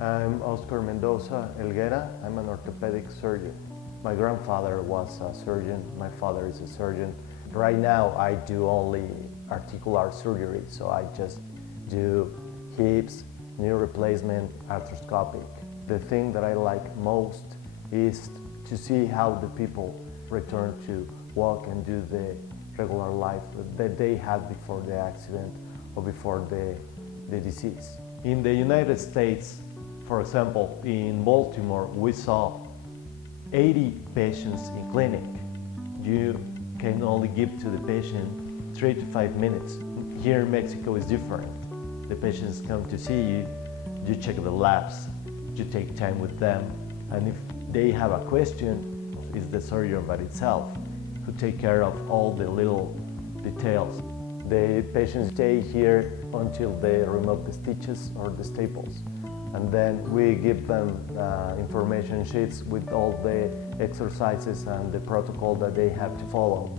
I'm Oscar Mendoza Elguera. I'm an orthopedic surgeon. My grandfather was a surgeon. My father is a surgeon. Right now, I do only articular surgery, so I just do hips, knee replacement, arthroscopic. The thing that I like most is to see how the people return to walk and do the regular life that they had before the accident or before the disease. In the United States, for example, in Baltimore, we saw 80 patients in clinic. You can only give to the patient 3 to 5 minutes. Here in Mexico is different. The patients come to see you, you check the labs, you take time with them, and if they have a question, it's the surgeon by itself who take care of all the little details. The patients stay here until they remove the stitches or the staples. And then we give them information sheets with all the exercises and the protocol that they have to follow.